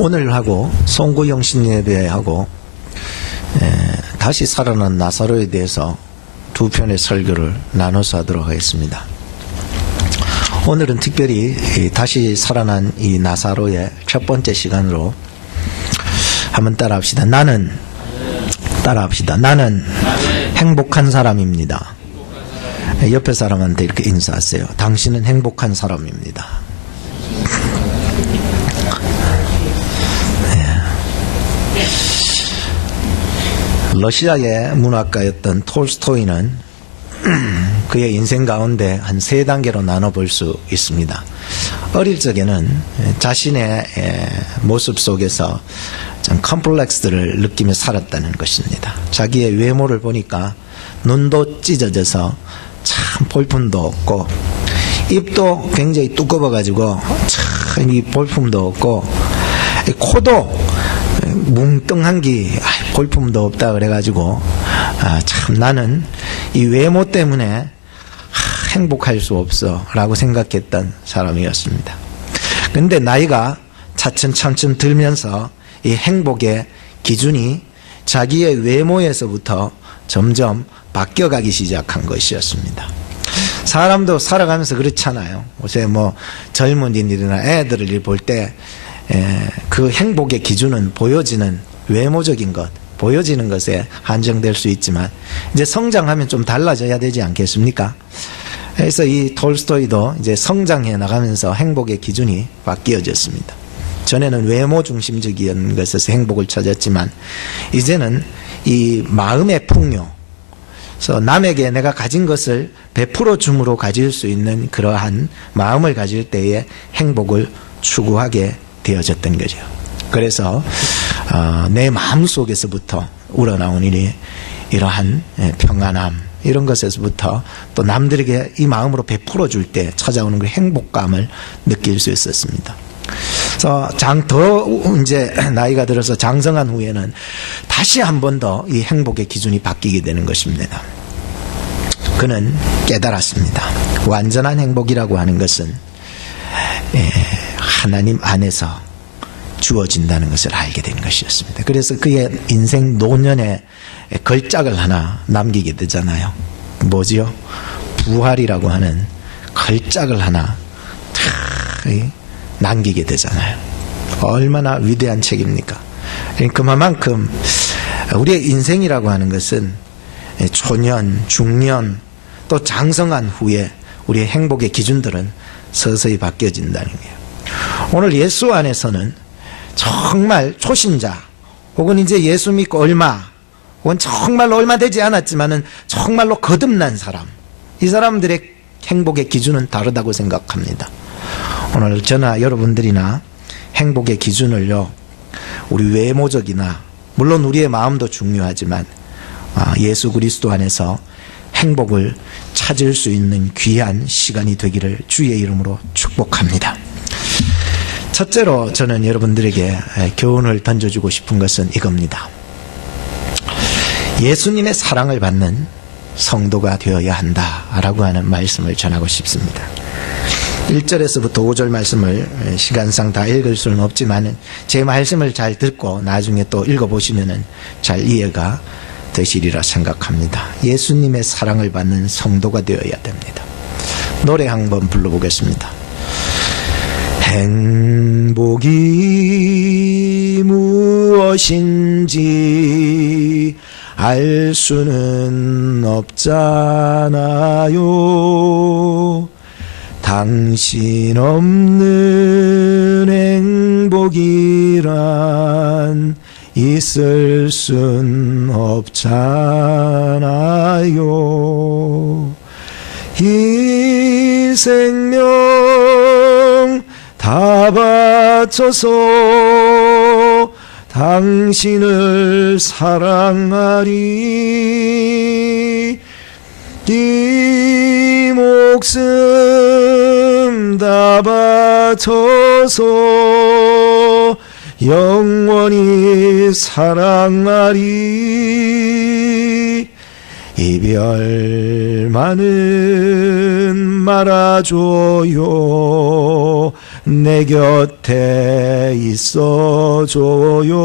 오늘하고 송구영 신예배하고 다시 살아난 나사로에 대해서 두 편의 설교를 나눠서 하도록 하겠습니다. 오늘은 특별히 다시 살아난 이 나사로의 첫 번째 시간으로 한번 따라합시다. 나는 행복한 사람입니다. 옆에 사람한테 이렇게 인사하세요. 당신은 행복한 사람입니다. 러시아의 문학가였던 톨스토이는 그의 인생 가운데 한 3단계로 나눠볼 수 있습니다. 어릴 적에는 자신의 모습 속에서 좀 컴플렉스들을 느끼며 살았다는 것입니다. 자기의 외모를 보니까 눈도 찢어져서 참 볼품도 없고, 입도 굉장히 두꺼워가지고 참 이 볼품도 없고, 코도 뭉뚱한 게 볼품도 없다 그래가지고 참 나는 이 외모 때문에 행복할 수 없어 라고 생각했던 사람이었습니다. 근데 나이가 차츰 들면서 이 행복의 기준이 자기의 외모에서부터 점점 바뀌어가기 시작한 것이었습니다. 사람도 살아가면서 그렇잖아요. 요새 젊은이들이나 애들을 볼 때 그 행복의 기준은 보여지는 외모적인 것, 보여지는 것에 한정될 수 있지만 이제 성장하면 좀 달라져야 되지 않겠습니까? 그래서 이 톨스토이도 이제 성장해 나가면서 행복의 기준이 바뀌어졌습니다. 전에는 외모 중심적인 것에서 행복을 찾았지만 이제는 이 마음의 풍요, 그래서 남에게 내가 가진 것을 베풀어 줌으로 가질 수 있는 그러한 마음을 가질 때에 행복을 추구하게 되어졌던 거죠. 그래서 내 마음속에서부터 우러나온 이러한 평안함, 이런 것에서부터 또 남들에게 이 마음으로 베풀어 줄 때 찾아오는 그 행복감을 느낄 수 있었습니다. 그래서 이제 나이가 들어서 장성한 후에는 다시 한 번 더 이 행복의 기준이 바뀌게 되는 것입니다. 그는 깨달았습니다. 완전한 행복이라고 하는 것은 하나님 안에서 주어진다는 것을 알게 된 것이었습니다. 그래서 그의 인생 노년에 걸작을 하나 남기게 되잖아요. 뭐지요? 부활이라고 하는 걸작을 하나 남기게 되잖아요. 얼마나 위대한 책입니까? 그만큼 우리의 인생이라고 하는 것은 초년, 중년, 또 장성한 후에 우리의 행복의 기준들은 서서히 바뀌어진다는 거예요. 오늘 예수 안에서는 정말 초신자, 혹은 이제 예수 믿고 혹은 정말로 얼마 되지 않았지만은 정말로 거듭난 사람, 이 사람들의 행복의 기준은 다르다고 생각합니다. 오늘 저나 여러분들이나 행복의 기준을요, 우리 외모적이나 물론 우리의 마음도 중요하지만 예수 그리스도 안에서 행복을 찾을 수 있는 귀한 시간이 되기를 주의 이름으로 축복합니다. 첫째로 저는 여러분들에게 교훈을 던져주고 싶은 것은 이겁니다. 예수님의 사랑을 받는 성도가 되어야 한다라고 하는 말씀을 전하고 싶습니다. 1절에서부터 5절 말씀을 시간상 다 읽을 수는 없지만 제 말씀을 잘 듣고 나중에 또 읽어보시면 잘 이해가 되시리라 생각합니다. 예수님의 사랑을 받는 성도가 되어야 됩니다. 노래 한번 불러보겠습니다. 행복이 무엇인지 알 수는 없잖아요. 당신 없는 행복이란 있을 순 없잖아요. 이 생명 다 바쳐서 당신을 사랑하리. 이 목숨 다 바쳐서 영원히 사랑하리. 이별만은 말아줘요. 내 곁에 있어줘요.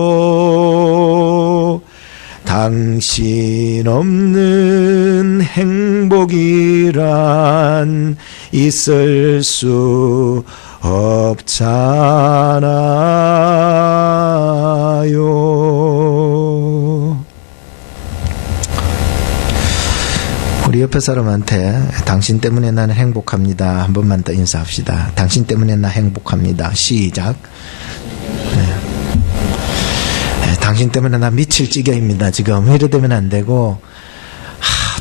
당신 없는 행복이란 있을 수 없잖아요. 우리 옆에 사람한테 당신 때문에 나는 행복합니다. 한 번만 더 인사합시다. 당신 때문에 나 행복합니다. 시작. 당신 때문에 나 미칠 지경입니다. 지금 이래 되면 안 되고,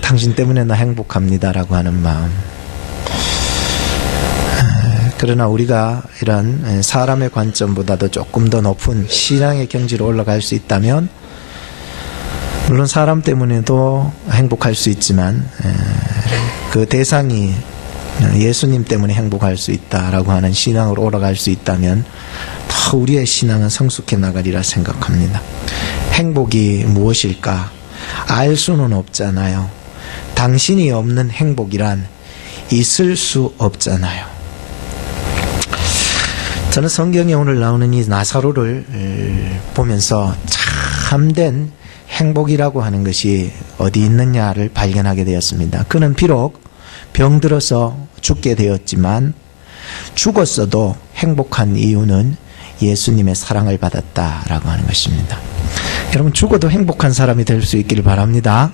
당신 때문에 나 행복합니다라고 하는 마음. 그러나 우리가 이런 사람의 관점보다도 조금 더 높은 신앙의 경지로 올라갈 수 있다면, 물론 사람 때문에도 행복할 수 있지만 그 대상이 예수님 때문에 행복할 수 있다라고 하는 신앙으로 올라갈 수 있다면 더 우리의 신앙은 성숙해 나가리라 생각합니다. 행복이 무엇일까? 알 수는 없잖아요. 당신이 없는 행복이란 있을 수 없잖아요. 저는 성경에 오늘 나오는 이 나사로를 보면서 참된 행복이라고 하는 것이 어디 있느냐를 발견하게 되었습니다. 그는 비록 병들어서 죽게 되었지만 죽었어도 행복한 이유는 예수님의 사랑을 받았다라고 하는 것입니다. 여러분, 죽어도 행복한 사람이 될 수 있기를 바랍니다.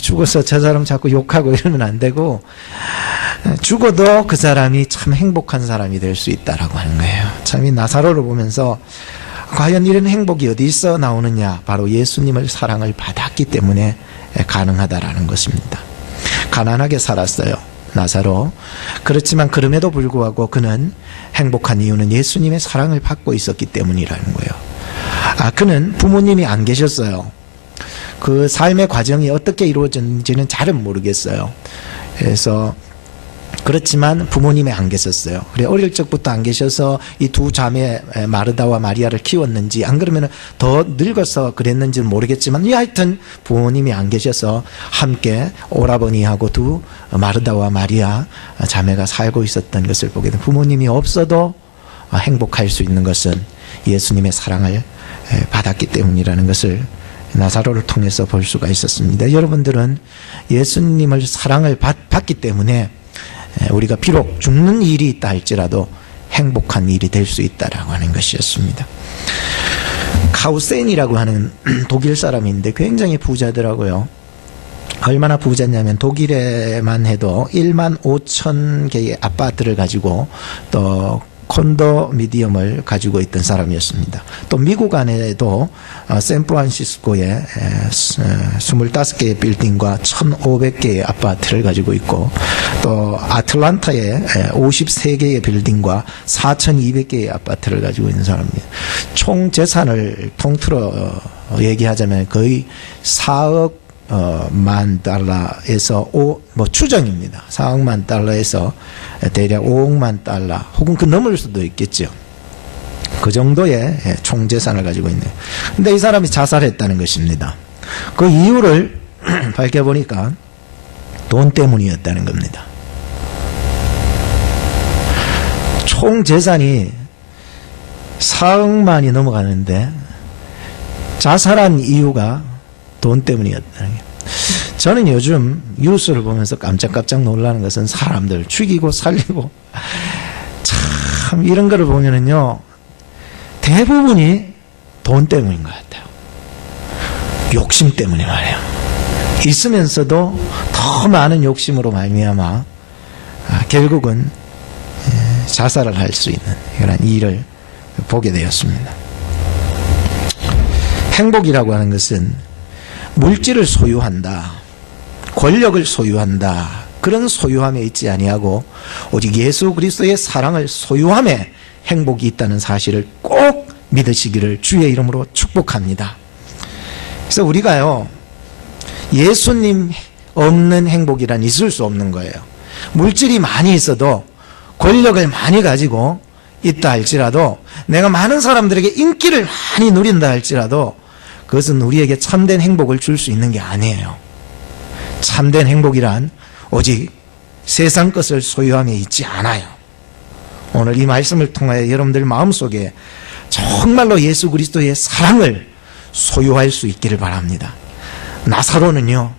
죽어서 저 사람 자꾸 욕하고 이러면 안 되고, 죽어도 그 사람이 참 행복한 사람이 될 수 있다라고 하는 거예요. 참 이 나사로를 보면서 과연 이런 행복이 어디서 나오느냐? 바로 예수님을 사랑을 받았기 때문에 가능하다라는 것입니다. 가난하게 살았어요, 나사로. 그렇지만 그럼에도 불구하고 그는 행복한 이유는 예수님의 사랑을 받고 있었기 때문이라는 거예요. 그는 부모님이 안 계셨어요. 그 삶의 과정이 어떻게 이루어졌는지는 잘은 모르겠어요. 그래서 그렇지만 부모님이 안 계셨어요. 그래, 어릴 적부터 안 계셔서 이 두 자매 마르다와 마리아를 키웠는지, 안 그러면 더 늙어서 그랬는지는 모르겠지만, 하여튼 부모님이 안 계셔서 함께 오라버니하고 두 마르다와 마리아 자매가 살고 있었던 것을 보게 됩니다. 부모님이 없어도 행복할 수 있는 것은 예수님의 사랑을 받았기 때문이라는 것을 나사로를 통해서 볼 수가 있었습니다. 여러분들은 예수님을 사랑을 받기 때문에 우리가 비록 죽는 일이 있다 할지라도 행복한 일이 될 수 있다라고 하는 것이었습니다. 카우센이라고 하는 독일 사람인데 굉장히 부자더라고요. 얼마나 부자냐면 독일에만 해도 1만 5천 개의 아파트를 가지고 또 콘도미니엄을 가지고 있던 사람이었습니다. 또 미국 안에도 샌프란시스코에 25개의 빌딩과 1,500개의 아파트를 가지고 있고, 또 아틀란타에 53개의 빌딩과 4,200개의 아파트를 가지고 있는 사람입니다. 총 재산을 통틀어 얘기하자면 거의 4억 만 달러에서 추정입니다. 4억만 달러에서 대략 5억만 달러 혹은 그 넘을 수도 있겠죠. 그 정도의 총 재산을 가지고 있네요. 근데 이 사람이 자살했다는 것입니다. 그 이유를 밝혀보니까 돈 때문이었다는 겁니다. 총 재산이 4억만이 넘어가는데 자살한 이유가 돈 때문이었다는 게. 저는 요즘 뉴스를 보면서 깜짝깜짝 놀라는 것은 사람들 죽이고 살리고, 참 이런 거를 보면은요, 대부분이 돈 때문인 것 같아요. 욕심 때문에 말이에요. 있으면서도 더 많은 욕심으로 말미암아 결국은 자살을 할 수 있는 이런 일을 보게 되었습니다. 행복이라고 하는 것은 물질을 소유한다, 권력을 소유한다, 그런 소유함에 있지 아니하고 오직 예수 그리스도의 사랑을 소유함에 행복이 있다는 사실을 꼭 믿으시기를 주의 이름으로 축복합니다. 그래서 우리가요, 예수님 없는 행복이란 있을 수 없는 거예요. 물질이 많이 있어도, 권력을 많이 가지고 있다 할지라도, 내가 많은 사람들에게 인기를 많이 누린다 할지라도 그것은 우리에게 참된 행복을 줄 수 있는 게 아니에요. 참된 행복이란 오직 세상 것을 소유함에 있지 않아요. 오늘 이 말씀을 통하여 여러분들 마음속에 정말로 예수 그리스도의 사랑을 소유할 수 있기를 바랍니다. 나사로는요,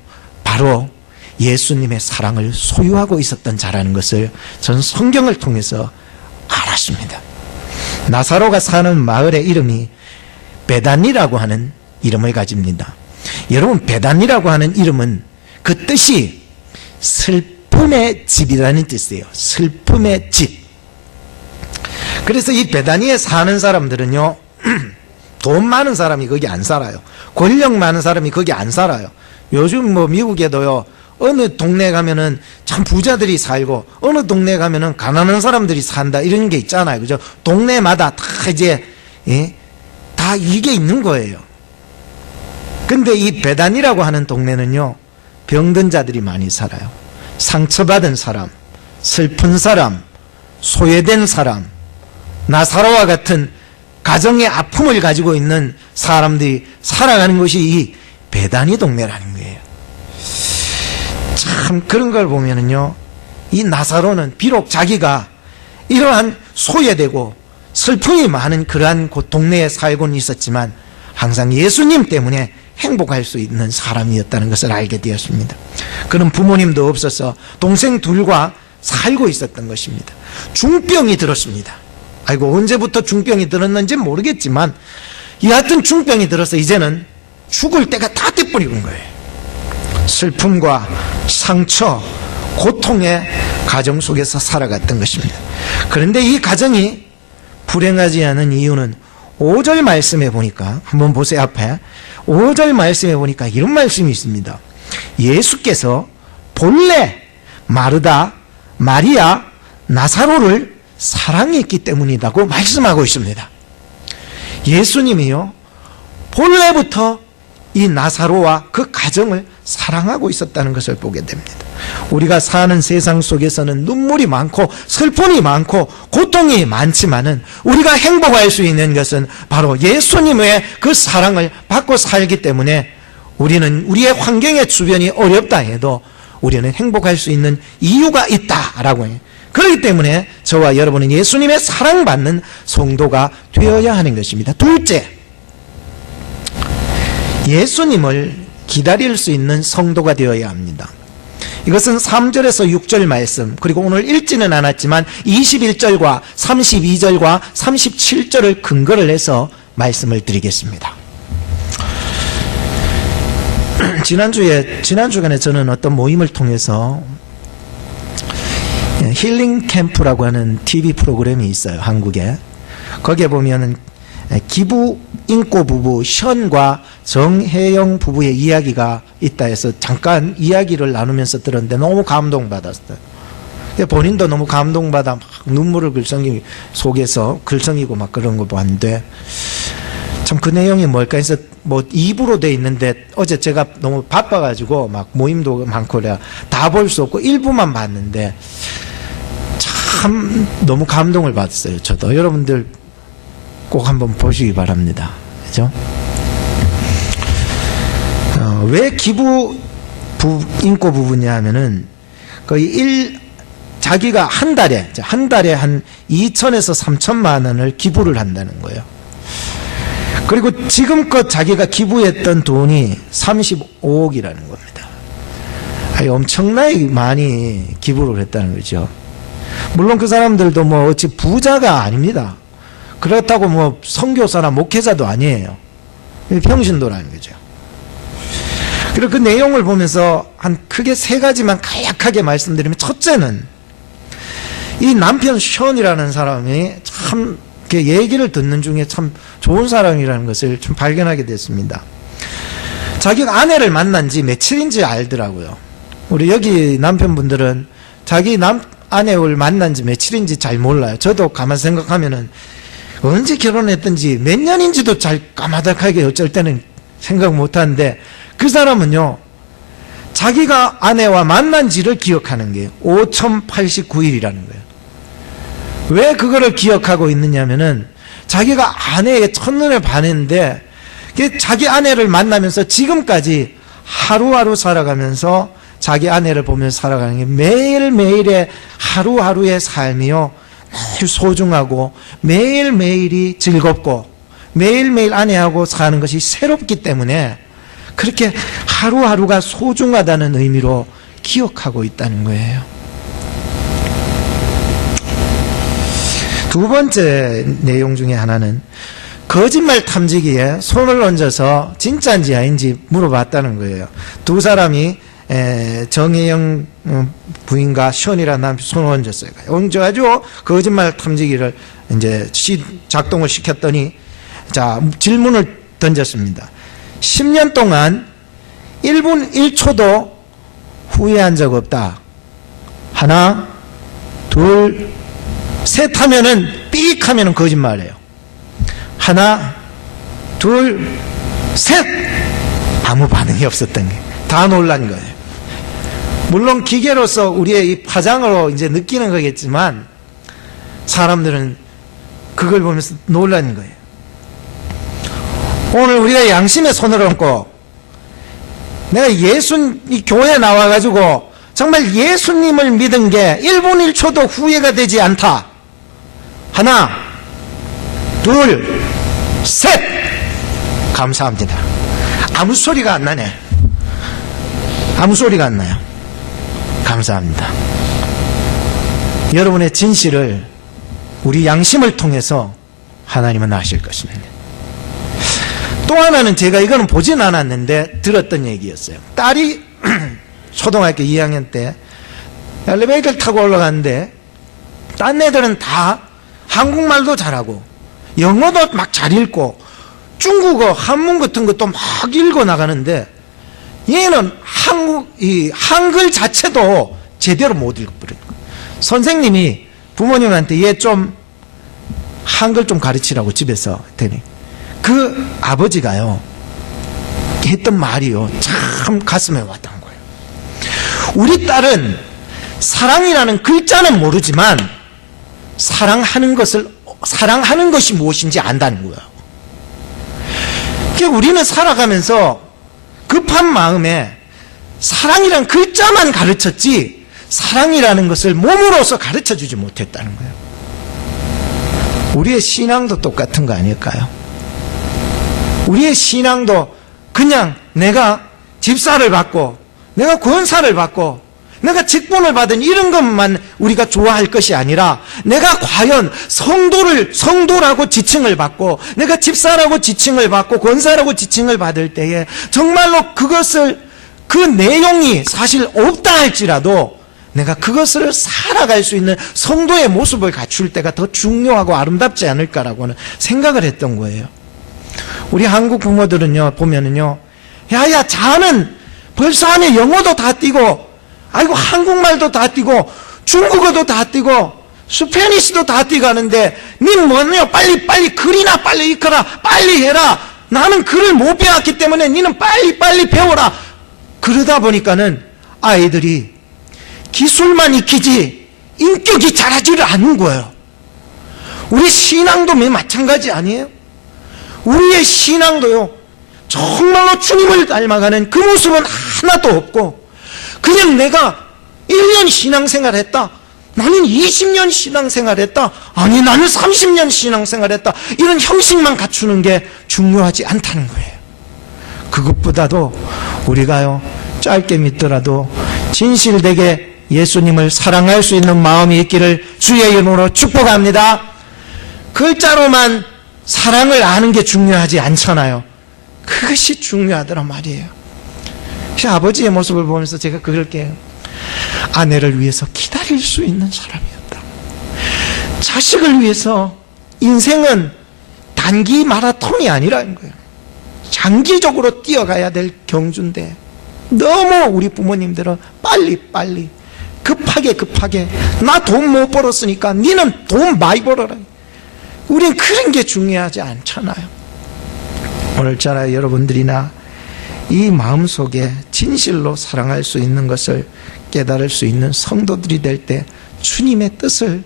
바로 예수님의 사랑을 소유하고 있었던 자라는 것을 전 성경을 통해서 알았습니다. 나사로가 사는 마을의 이름이 베단이라고 하는 이름을 가집니다. 여러분, 베단이라고 하는 이름은 그 뜻이 슬픔의 집이라는 뜻이에요. 슬픔의 집. 그래서 이 베다니에 사는 사람들은요, 돈 많은 사람이 거기 안 살아요. 권력 많은 사람이 거기 안 살아요. 요즘 뭐 미국에도요, 어느 동네 가면은 참 부자들이 살고 어느 동네 가면은 가난한 사람들이 산다, 이런 게 있잖아요. 그죠? 동네마다 다 이제 다 이게 있는 거예요. 근데 이 베단이라고 하는 동네는요, 병든 자들이 많이 살아요. 상처받은 사람, 슬픈 사람, 소외된 사람, 나사로와 같은 가정의 아픔을 가지고 있는 사람들이 살아가는 것이 이 베다니 동네라는 거예요. 참 그런 걸 보면은요, 이 나사로는 비록 자기가 이러한 소외되고 슬픔이 많은 그러한 곳 동네에 살고는 있었지만 항상 예수님 때문에 행복할 수 있는 사람이었다는 것을 알게 되었습니다. 그는 부모님도 없어서 동생 둘과 살고 있었던 것입니다. 중병이 들었습니다. 아이고, 언제부터 중병이 들었는지 모르겠지만 여하튼 중병이 들어서 이제는 죽을 때가 다 돼버리는 거예요. 슬픔과 상처, 고통의 가정 속에서 살아갔던 것입니다. 그런데 이 가정이 불행하지 않은 이유는 5절 말씀에 보니까, 한번 보세요. 앞에 5절 말씀에 보니까 이런 말씀이 있습니다. 예수께서 본래 마르다, 마리아, 나사로를 사랑했기 때문이라고 말씀하고 있습니다. 예수님이요, 본래부터 이 나사로와 그 가정을 사랑하고 있었다는 것을 보게 됩니다. 우리가 사는 세상 속에서는 눈물이 많고 슬픔이 많고 고통이 많지만은 우리가 행복할 수 있는 것은 바로 예수님의 그 사랑을 받고 살기 때문에 우리는 우리의 환경의 주변이 어렵다 해도 우리는 행복할 수 있는 이유가 있다라고 해요. 그렇기 때문에 저와 여러분은 예수님의 사랑받는 성도가 되어야 하는 것입니다. 둘째, 예수님을 기다릴 수 있는 성도가 되어야 합니다. 이것은 3절에서 6절 말씀, 그리고 오늘 읽지는 않았지만 21절과 32절과 37절을 근거를 해서 말씀을 드리겠습니다. 지난주간에 저는 어떤 모임을 통해서 힐링 캠프라고 하는 TV 프로그램이 있어요, 한국에. 거기에 보면은 기부 인꼬 부부 션과 정혜영 부부의 이야기가 있다 해서 잠깐 이야기를 나누면서 들었는데 너무 감동받았어요. 본인도 너무 감동받아 막 눈물을 글썽이 속에서 글썽이고 막 그런 거 봤는데, 참 그 내용이 뭘까 해서 뭐 2부로 돼 있는데 어제 제가 너무 바빠가지고 막 모임도 많고 다 볼 수 없고 1부만 봤는데 참 너무 감동을 받았어요. 저도. 여러분들 꼭 한번 보시기 바랍니다. 그죠? 왜 기부 인꼬 부부냐 하면은 거의 자기가 한 달에 한 2천에서 3천만 원을 기부를 한다는 거예요. 그리고 지금껏 자기가 기부했던 돈이 35억이라는 겁니다. 아니, 엄청나게 많이 기부를 했다는 거죠. 물론 그 사람들도 뭐 어찌 부자가 아닙니다. 그렇다고 뭐 선교사나 목회자도 아니에요. 평신도라는 거죠. 그리고 그 내용을 보면서 한 크게 3가지만 간략하게 말씀드리면, 첫째는 이 남편 션이라는 사람이 참 얘기를 듣는 중에 참 좋은 사람이라는 것을 좀 발견하게 됐습니다. 자기가 아내를 만난 지 며칠인지 알더라고요. 우리 여기 남편분들은 자기 아내를 만난 지 며칠인지 잘 몰라요. 저도 가만 생각하면은 언제 결혼했던지 몇 년인지도 잘 까마득하게 어쩔 때는 생각 못하는데, 그 사람은요, 자기가 아내와 만난 지를 기억하는 게 5089일이라는 거예요. 왜 그거를 기억하고 있느냐면은 자기가 아내의 첫눈에 반했는데 자기 아내를 만나면서 지금까지 하루하루 살아가면서 자기 아내를 보면서 살아가는 게 매일매일의 하루하루의 삶이요, 늘 소중하고 매일매일이 즐겁고 매일매일 아내하고 사는 것이 새롭기 때문에 그렇게 하루하루가 소중하다는 의미로 기억하고 있다는 거예요. 두 번째 내용 중에 하나는 거짓말 탐지기에 손을 얹어서 진짜인지 아닌지 물어봤다는 거예요. 두 사람이 정혜영 부인과 시온이라는 남편 손을 얹었어요. 얹어가지고 거짓말 탐지기를 이제 작동을 시켰더니, 자, 질문을 던졌습니다. 10년 동안 1분 1초도 후회한 적 없다. 하나, 둘, 셋 하면은, 삑 하면은 거짓말이에요. 하나, 둘, 셋! 아무 반응이 없었던 게 다 놀란 거예요. 물론 기계로서 우리의 이 파장으로 이제 느끼는 거겠지만 사람들은 그걸 보면서 놀라는 거예요. 오늘 우리가 양심에 손을 얹고 내가 이 교회에 나와가지고 정말 예수님을 믿은 게 1분 1초도 후회가 되지 않다. 하나, 둘, 셋! 감사합니다. 아무 소리가 안 나네. 아무 소리가 안 나요. 감사합니다. 여러분의 진실을 우리 양심을 통해서 하나님은 아실 것입니다. 또 하나는 제가 이거는 보진 않았는데 들었던 얘기였어요. 딸이 초등학교 2학년 때 엘리베이터를 타고 올라갔는데 딴 애들은 다 한국말도 잘하고 영어도 막 잘 읽고 중국어, 한문 같은 것도 막 읽어 나가는데 얘는 한글 자체도 제대로 못 읽어버린 거예요. 선생님이 부모님한테 얘 좀 한글 좀 가르치라고 집에서 했더니 그 아버지가요 했던 말이요 참 가슴에 왔던 거예요. 우리 딸은 사랑이라는 글자는 모르지만 사랑하는 것이 무엇인지 안다는 거예요. 그러니까 우리는 살아가면서 급한 마음에 사랑이라는 글자만 가르쳤지 사랑이라는 것을 몸으로서 가르쳐주지 못했다는 거예요. 우리의 신앙도 똑같은 거 아닐까요? 우리의 신앙도 그냥 내가 집사를 받고 내가 권사를 받고 내가 직분을 받은 이런 것만 우리가 좋아할 것이 아니라 내가 과연 성도라고 지칭을 받고 내가 집사라고 지칭을 받고 권사라고 지칭을 받을 때에 정말로 그 내용이 사실 없다 할지라도 내가 그것을 살아갈 수 있는 성도의 모습을 갖출 때가 더 중요하고 아름답지 않을까라고는 생각을 했던 거예요. 우리 한국 부모들은요 보면은요 야야 자는 벌써 안에 영어도 다 띄고 아이고 한국말도 다 띄고 중국어도 다 띄고 스페니시도 다 띄고 하는데 님 뭐냐 빨리 글이나 빨리 읽어라 빨리 해라 나는 글을 못 배웠기 때문에 니는 빨리 배워라. 그러다 보니까는 아이들이 기술만 익히지 인격이 자라지를 않는 거예요. 우리 신앙도 마찬가지 아니에요? 우리의 신앙도요 정말로 주님을 닮아가는 그 모습은 하나도 없고 그냥 내가 1년 신앙생활 했다 나는 20년 신앙생활 했다 아니 나는 30년 신앙생활 했다 이런 형식만 갖추는 게 중요하지 않다는 거예요. 그것보다도 우리가요 짧게 믿더라도 진실되게 예수님을 사랑할 수 있는 마음이 있기를 주의 이름으로 축복합니다. 글자로만 사랑을 아는 게 중요하지 않잖아요. 그것이 중요하더란 말이에요. 아버지의 모습을 보면서 제가 그렇게 아내를 위해서 기다릴 수 있는 사람이었다. 자식을 위해서 인생은 단기 마라톤이 아니라는 거예요. 장기적으로 뛰어가야 될 경주인데 너무 우리 부모님들은 빨리 급하게 나 돈 못 벌었으니까 니는 돈 많이 벌어라. 우린 그런 게 중요하지 않잖아요. 오늘처럼 여러분들이나 이 마음속에 진실로 사랑할 수 있는 것을 깨달을 수 있는 성도들이 될 때 주님의 뜻을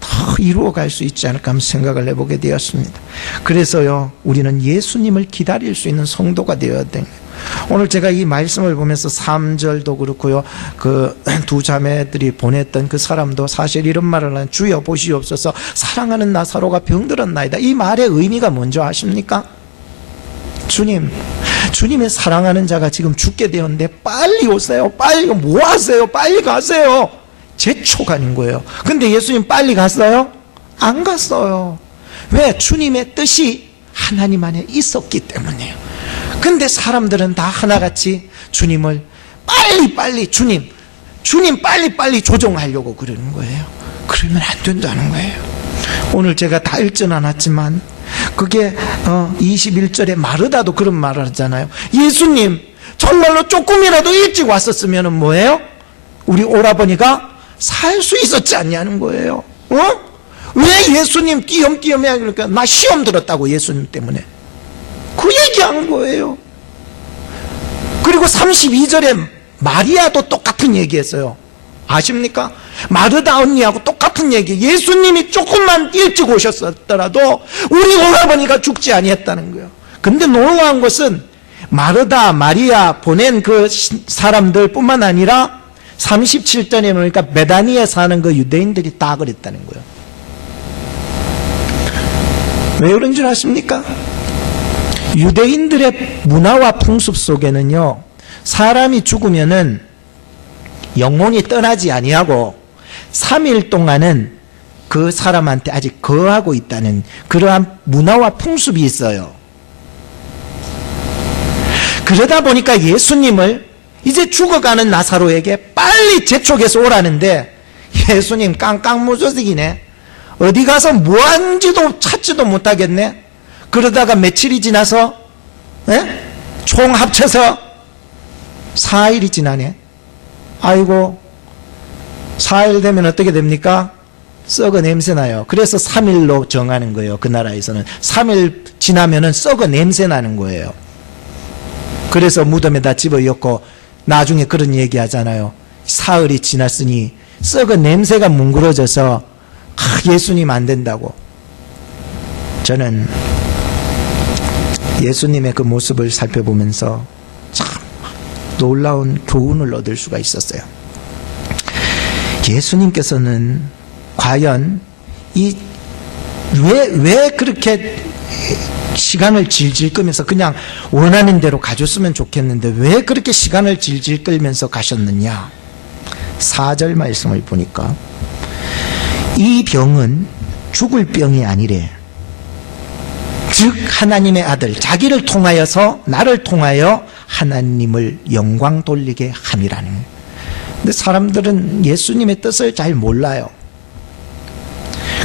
더 이루어갈 수 있지 않을까 하는 생각을 해보게 되었습니다. 그래서요 우리는 예수님을 기다릴 수 있는 성도가 되어야 됩니다. 오늘 제가 이 말씀을 보면서 3절도 그렇고요, 그 두 자매들이 보냈던 그 사람도 사실 이런 말을 하는, 주여 보시옵소서, 사랑하는 나사로가 병들었나이다. 이 말의 의미가 뭔지 아십니까? 주님의 사랑하는 자가 지금 죽게 되었는데 빨리 오세요. 빨리, 뭐 하세요? 빨리 가세요. 재촉하는 거예요. 근데 예수님 빨리 갔어요? 안 갔어요. 왜? 주님의 뜻이 하나님 안에 있었기 때문이에요. 근데 사람들은 다 하나같이 주님을 빨리 주님 빨리 조종하려고 그러는 거예요. 그러면 안 된다는 거예요. 오늘 제가 다 읽진 않았지만 그게 21절에 마르다도 그런 말을 하잖아요. 예수님 정말로 조금이라도 일찍 왔었으면 뭐예요? 우리 오라버니가 살 수 있었지 않냐는 거예요. 왜 예수님 띄엄띄엄 해야 그러니까 나 시험 들었다고 예수님 때문에 그 얘기한 거예요. 그리고 32절에 마리아도 똑같은 얘기했어요. 아십니까? 마르다 언니하고 똑같은 얘기. 예수님이 조금만 일찍 오셨더라도 우리 오라버니가 죽지 아니했다는 거예요. 근데 놀라운 것은 마르다, 마리아 보낸 그 사람들 뿐만 아니라 37절에 보니까 베다니에 사는 그 유대인들이 다 그랬다는 거예요. 왜 그런 줄 아십니까? 유대인들의 문화와 풍습 속에는요, 사람이 죽으면은 영혼이 떠나지 아니하고 3일 동안은 그 사람한테 아직 거하고 있다는 그러한 문화와 풍습이 있어요. 그러다 보니까 예수님을 이제 죽어가는 나사로에게 빨리 재촉해서 오라는데 예수님 깡깡무조직이네. 어디 가서 뭐 하는지도 찾지도 못하겠네. 그러다가 며칠이 지나서 총 합쳐서 4일이 지나네. 아이고, 4일 되면 어떻게 됩니까? 썩어 냄새나요. 그래서 3일로 정하는 거예요. 그 나라에서는 3일 지나면은 썩어 냄새나는 거예요. 그래서 무덤에다 집어넣고 나중에 그런 얘기 하잖아요. 사흘이 지났으니 썩어 냄새가 뭉그러져서 예수님 안 된다고. 저는 예수님의 그 모습을 살펴보면서 참 놀라운 교훈을 얻을 수가 있었어요. 예수님께서는 과연 왜 그렇게 시간을 질질 끌면서 그냥 원하는 대로 가줬으면 좋겠는데 왜 그렇게 시간을 질질 끌면서 가셨느냐? 4절 말씀을 보니까 이 병은 죽을 병이 아니래. 즉 하나님의 아들 자기를 통하여서 나를 통하여 하나님을 영광 돌리게 함이라는 거예요. 근데 사람들은 예수님의 뜻을 잘 몰라요.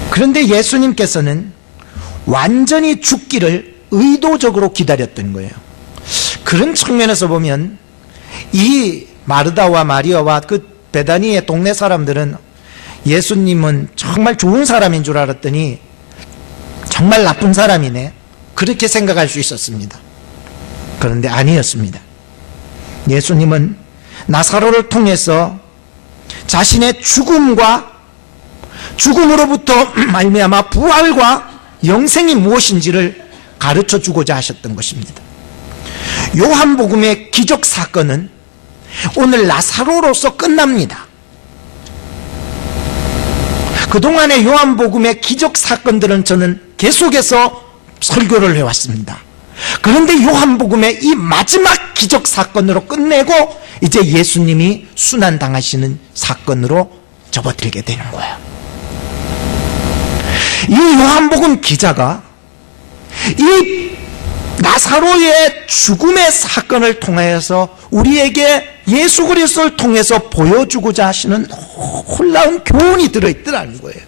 그런데 예수님께서는 완전히 죽기를 의도적으로 기다렸던 거예요. 그런 측면에서 보면 이 마르다와 마리아와 그 베다니의 동네 사람들은 예수님은 정말 좋은 사람인 줄 알았더니 정말 나쁜 사람이네, 그렇게 생각할 수 있었습니다. 그런데 아니었습니다. 예수님은 나사로를 통해서 자신의 죽음으로부터 말미암아 부활과 영생이 무엇인지를 가르쳐 주고자 하셨던 것입니다. 요한복음의 기적 사건은 오늘 나사로로서 끝납니다. 그동안의 요한복음의 기적 사건들은 저는 계속해서 설교를 해왔습니다. 그런데 요한복음의 이 마지막 기적 사건으로 끝내고 이제 예수님이 순환당하시는 사건으로 접어들게 되는 거예요. 이 요한복음 기자가 이 나사로의 죽음의 사건을 통해서 우리에게 예수 그리스도를 통해서 보여주고자 하시는 놀라운 교훈이 들어있더라는 거예요.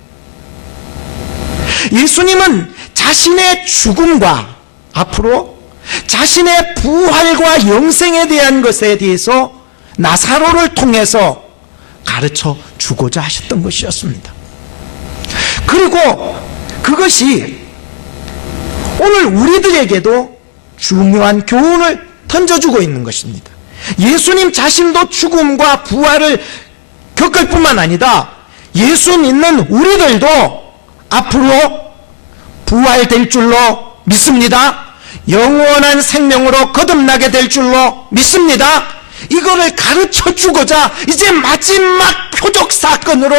예수님은 자신의 죽음과 앞으로 자신의 부활과 영생에 대한 것에 대해서 나사로를 통해서 가르쳐 주고자 하셨던 것이었습니다. 그리고 그것이 오늘 우리들에게도 중요한 교훈을 던져주고 있는 것입니다. 예수님 자신도 죽음과 부활을 겪을 뿐만 아니라 예수 믿는 우리들도 앞으로 부활될 줄로 믿습니다. 영원한 생명으로 거듭나게 될 줄로 믿습니다. 이거를 가르쳐 주고자 이제 마지막 표적 사건으로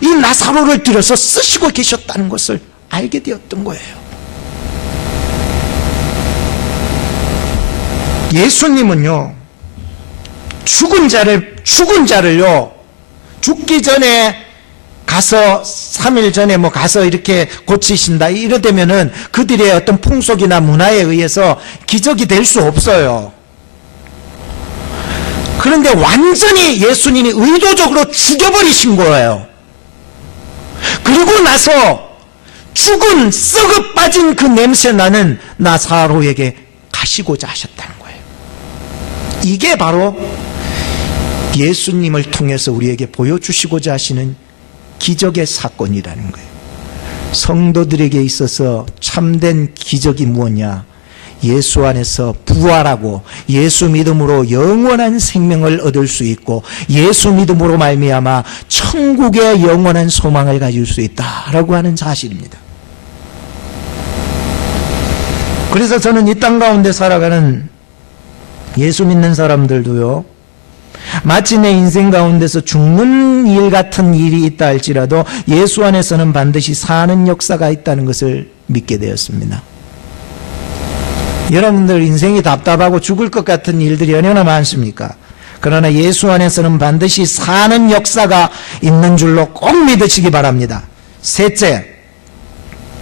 이 나사로를 들여서 쓰시고 계셨다는 것을 알게 되었던 거예요. 예수님은요, 죽은 자를요, 죽기 전에 가서 3일 전에 가서 이렇게 고치신다 이러되면은 그들의 어떤 풍속이나 문화에 의해서 기적이 될 수 없어요. 그런데 완전히 예수님이 의도적으로 죽여버리신 거예요. 그리고 나서 죽은 썩어 빠진 그 냄새 나는 나사로에게 가시고자 하셨다는 거예요. 이게 바로 예수님을 통해서 우리에게 보여주시고자 하시는 기적의 사건이라는 거예요. 성도들에게 있어서 참된 기적이 무엇냐? 예수 안에서 부활하고 예수 믿음으로 영원한 생명을 얻을 수 있고 예수 믿음으로 말미암아 천국의 영원한 소망을 가질 수 있다라고 하는 사실입니다. 그래서 저는 이 땅 가운데 살아가는 예수 믿는 사람들도요, 마치 내 인생 가운데서 죽는 일 같은 일이 있다 할지라도 예수 안에서는 반드시 사는 역사가 있다는 것을 믿게 되었습니다. 여러분들 인생이 답답하고 죽을 것 같은 일들이 얼마나 많습니까? 그러나 예수 안에서는 반드시 사는 역사가 있는 줄로 꼭 믿으시기 바랍니다. 셋째,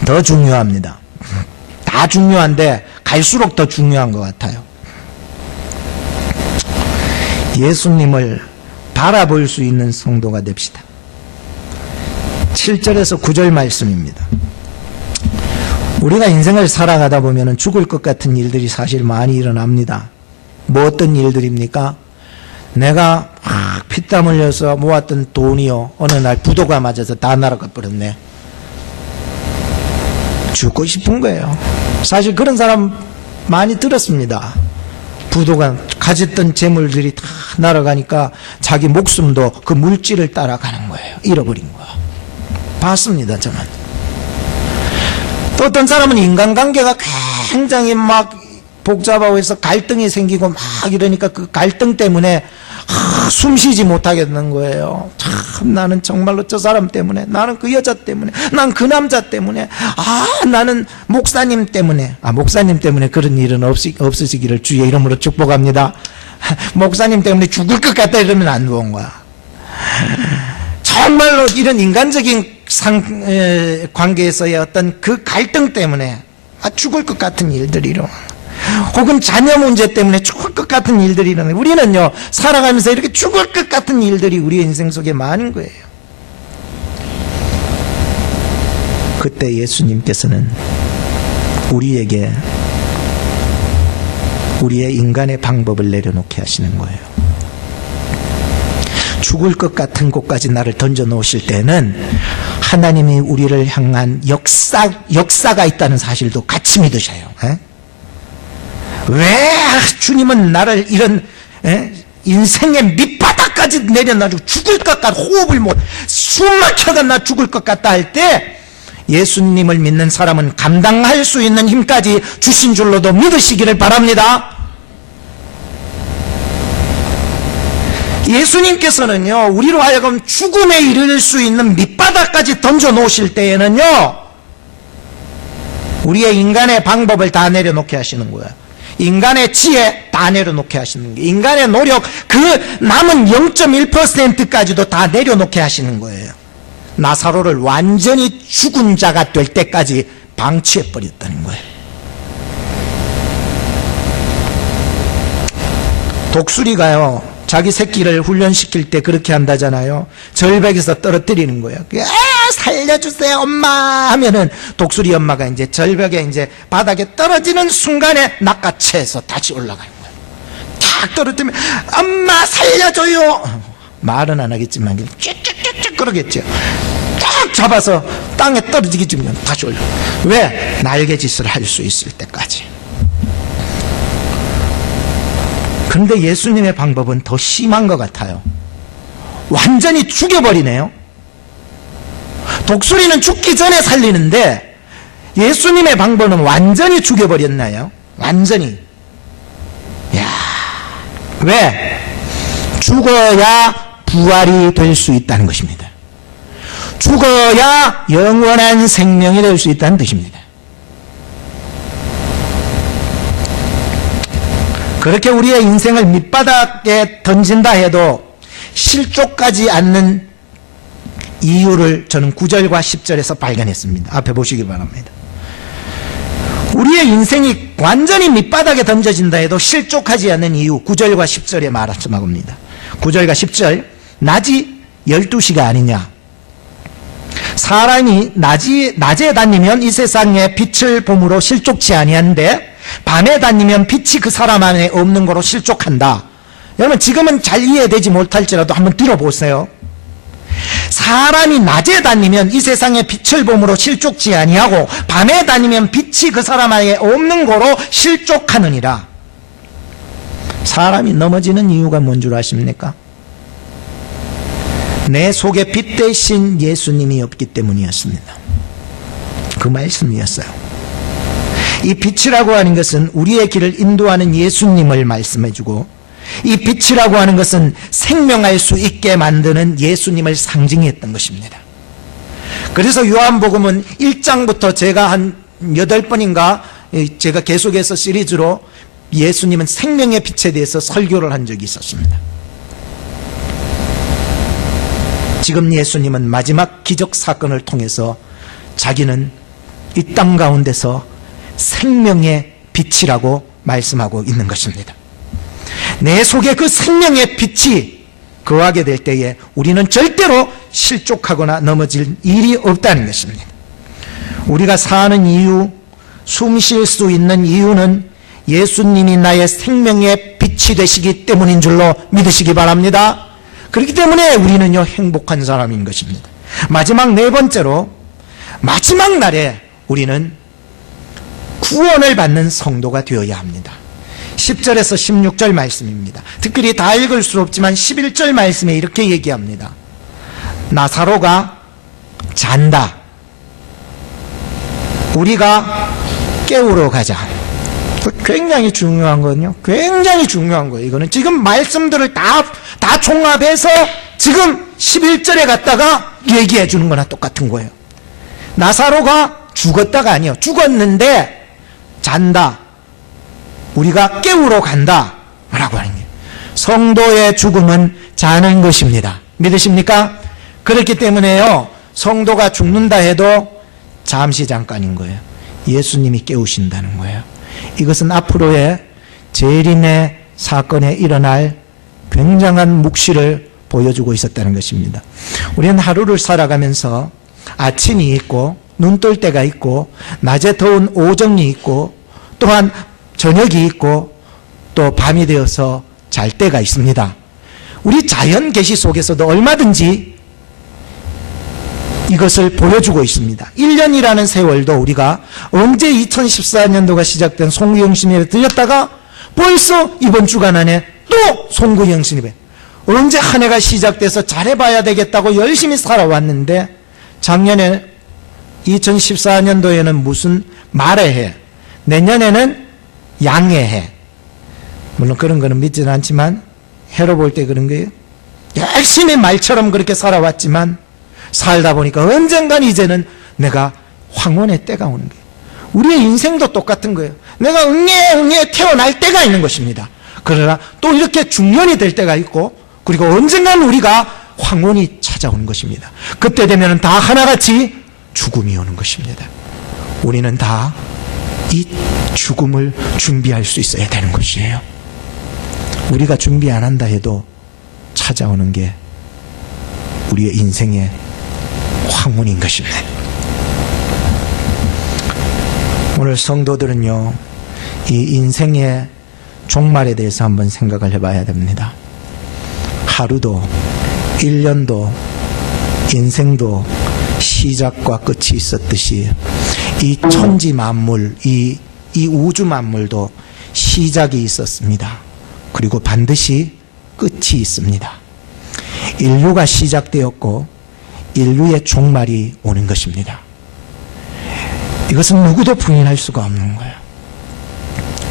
더 중요합니다. 다 중요한데 갈수록 더 중요한 것 같아요. 예수님을 바라볼 수 있는 성도가 됩시다. 7절에서 9절 말씀입니다. 우리가 인생을 살아가다 보면 죽을 것 같은 일들이 사실 많이 일어납니다. 뭐 어떤 일들입니까? 내가 피땀 흘려서 모았던 돈이요, 어느 날 부도가 맞아서 다 날아가 버렸네. 죽고 싶은 거예요. 사실 그런 사람 많이 들었습니다. 부도가 가졌던 재물들이 다 날아가니까 자기 목숨도 그 물질을 따라가는 거예요. 잃어버린 거야. 봤습니다, 저는. 또 어떤 사람은 인간관계가 굉장히 막 복잡하고 해서 갈등이 생기고 막 이러니까 그 갈등 때문에 숨쉬지 못하게 되는 거예요. 참 나는 정말로 저 사람 때문에, 나는 그 여자 때문에, 난 그 남자 때문에, 나는 목사님 때문에, 목사님 때문에 그런 일은 없으시기를 주의 이름으로 축복합니다. 목사님 때문에 죽을 것 같다 이러면 안 좋은 거야. 정말로 이런 인간적인 관계에서의 어떤 그 갈등 때문에 죽을 것 같은 일들이 일어나. 혹은 자녀 문제 때문에 죽을 것 같은 일들이 일어나요. 우리는요, 살아가면서 이렇게 죽을 것 같은 일들이 우리의 인생 속에 많은 거예요. 그때 예수님께서는 우리에게 우리의 인간의 방법을 내려놓게 하시는 거예요. 죽을 것 같은 곳까지 나를 던져 놓으실 때는 하나님이 우리를 향한 역사가 있다는 사실도 같이 믿으셔요. 왜 주님은 나를 이런 인생의 밑바닥까지 내려놔주고 죽을 것 같다, 호흡을 못, 숨 막혀가 나 죽을 것 같다 할 때 예수님을 믿는 사람은 감당할 수 있는 힘까지 주신 줄로도 믿으시기를 바랍니다. 예수님께서는요, 우리로 하여금 죽음에 이를 수 있는 밑바닥까지 던져 놓으실 때에는요, 우리의 인간의 방법을 다 내려놓게 하시는 거예요. 인간의 지혜 다 내려놓게 하시는 거예요. 인간의 노력, 그 남은 0.1%까지도 다 내려놓게 하시는 거예요. 나사로를 완전히 죽은 자가 될 때까지 방치해버렸다는 거예요. 독수리가요, 자기 새끼를 훈련시킬 때 그렇게 한다잖아요. 절벽에서 떨어뜨리는 거예요. 살려주세요 엄마 하면은 독수리 엄마가 이제 절벽에 이제 바닥에 떨어지는 순간에 낚아채서 다시 올라가는 거예요. 탁 떨어뜨리면 엄마 살려줘요. 말은 안 하겠지만 쭉쭉쭉쭉 그러겠죠. 딱 잡아서 땅에 떨어지게 주면 다시 올려. 왜? 날개짓을 할 수 있을 때까지. 그런데 예수님의 방법은 더 심한 것 같아요. 완전히 죽여버리네요. 독수리는 죽기 전에 살리는데 예수님의 방법은 완전히 죽여버렸나요? 완전히. 야, 왜? 죽어야 부활이 될 수 있다는 것입니다. 죽어야 영원한 생명이 될 수 있다는 뜻입니다. 그렇게 우리의 인생을 밑바닥에 던진다 해도 실족하지 않는 이유를 저는 9절과 10절에서 발견했습니다. 앞에 보시기 바랍니다. 우리의 인생이 완전히 밑바닥에 던져진다 해도 실족하지 않는 이유 9절과 10절에 말씀합니다. 9절과 10절, 낮이 12시가 아니냐. 사람이 낮에 다니면 이 세상에 빛을 봄으로 실족치 아니한데 밤에 다니면 빛이 그 사람 안에 없는 거로 실족한다. 여러분 지금은 잘 이해되지 못할지라도 한번 들어보세요. 사람이 낮에 다니면 이 세상에 빛을 봄으로 실족치 아니하고 밤에 다니면 빛이 그 사람 안에 없는 거로 실족하느니라. 사람이 넘어지는 이유가 뭔 줄 아십니까? 내 속에 빛 대신 예수님이 없기 때문이었습니다. 그 말씀이었어요. 이 빛이라고 하는 것은 우리의 길을 인도하는 예수님을 말씀해주고, 이 빛이라고 하는 것은 생명할 수 있게 만드는 예수님을 상징했던 것입니다. 그래서 요한복음은 1장부터 제가 한 8번인가 제가 계속해서 시리즈로 예수님은 생명의 빛에 대해서 설교를 한 적이 있었습니다. 지금 예수님은 마지막 기적 사건을 통해서 자기는 이 땅 가운데서 생명의 빛이라고 말씀하고 있는 것입니다. 내 속에 그 생명의 빛이 거하게 될 때에 우리는 절대로 실족하거나 넘어질 일이 없다는 것입니다. 우리가 사는 이유, 숨 쉴 수 있는 이유는 예수님이 나의 생명의 빛이 되시기 때문인 줄로 믿으시기 바랍니다. 그렇기 때문에 우리는요 행복한 사람인 것입니다. 마지막 네 번째로, 마지막 날에 우리는 구원을 받는 성도가 되어야 합니다. 10절에서 16절 말씀입니다. 특별히 다 읽을 수 없지만 11절 말씀에 이렇게 얘기합니다. 나사로가 잔다. 우리가 깨우러 가자. 굉장히 중요한 거는요. 굉장히 중요한 거예요. 이거는 지금 말씀들을 다 종합해서 지금 11절에 갔다가 얘기해 주는 거나 똑같은 거예요. 나사로가 죽었다가 아니에요. 죽었는데 잔다. 우리가 깨우러 간다. 라고 하는 거예요. 성도의 죽음은 자는 것입니다. 믿으십니까? 그렇기 때문에요. 성도가 죽는다 해도 잠시 잠깐인 거예요. 예수님이 깨우신다는 거예요. 이것은 앞으로의 재림의 사건에 일어날 굉장한 묵시를 보여주고 있었다는 것입니다. 우리는 하루를 살아가면서 아침이 있고 눈 뜰 때가 있고 낮에 더운 오정이 있고 또한 저녁이 있고 또 밤이 되어서 잘 때가 있습니다. 우리 자연 계시 속에서도 얼마든지 이것을 보여주고 있습니다. 1년이라는 세월도 우리가 언제 2014년도가 시작된 송구영신입에 들렸다가 벌써 이번 주간 안에 또 송구영신입에 언제 한 해가 시작돼서 잘해봐야 되겠다고 열심히 살아왔는데 작년에 2014년도에는 무슨 말의 해, 내년에는 양의 해. 물론 그런 거는 믿지는 않지만 해로 볼 때 그런 거예요. 열심히 말처럼 그렇게 살아왔지만 살다 보니까 언젠간 이제는 내가 황혼의 때가 오는 거예요. 우리의 인생도 똑같은 거예요. 내가 응애 태어날 때가 있는 것입니다. 그러나 또 이렇게 중년이 될 때가 있고 그리고 언젠간 우리가 황혼이 찾아오는 것입니다. 그때 되면 다 하나같이 죽음이 오는 것입니다. 우리는 다 이 죽음을 준비할 수 있어야 되는 것이에요. 우리가 준비 안 한다 해도 찾아오는 게 우리의 인생의 황혼인 것입니다. 오늘 성도들은요, 이 인생의 종말에 대해서 한번 생각을 해봐야 됩니다. 하루도, 1년도, 인생도 시작과 끝이 있었듯이 이 천지 만물, 이 우주 만물도 시작이 있었습니다. 그리고 반드시 끝이 있습니다. 인류가 시작되었고 인류의 종말이 오는 것입니다. 이것은 누구도 부인할 수가 없는 거예요.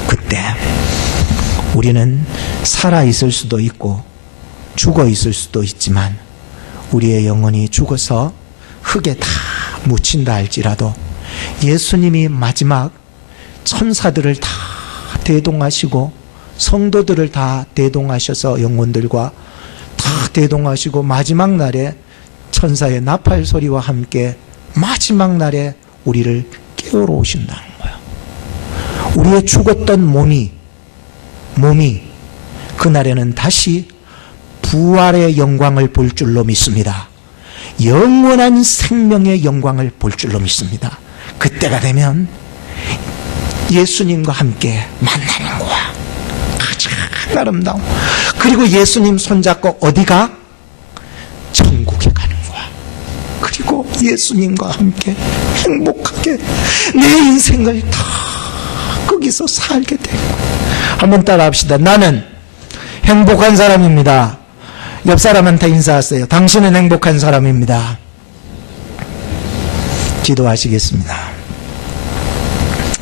그때 우리는 살아 있을 수도 있고 죽어 있을 수도 있지만 우리의 영혼이 죽어서 흙에 다 묻힌다 할지라도 예수님이 마지막 천사들을 다 대동하시고 성도들을 다 대동하셔서 영혼들과 다 대동하시고 마지막 날에 천사의 나팔 소리와 함께 마지막 날에 우리를 깨우러 오신다는 거예요. 우리의 죽었던 몸이 그날에는 다시 부활의 영광을 볼 줄로 믿습니다. 영원한 생명의 영광을 볼 줄로 믿습니다. 그때가 되면 예수님과 함께 만나는 거야. 가장 아름다운. 그리고 예수님 손잡고 어디가? 천국에 가는 거야. 그리고 예수님과 함께 행복하게 내 인생을 다 거기서 살게 될 거야. 한번 따라 합시다. 나는 행복한 사람입니다. 옆 사람한테 인사하세요. 당신은 행복한 사람입니다. 기도하시겠습니다.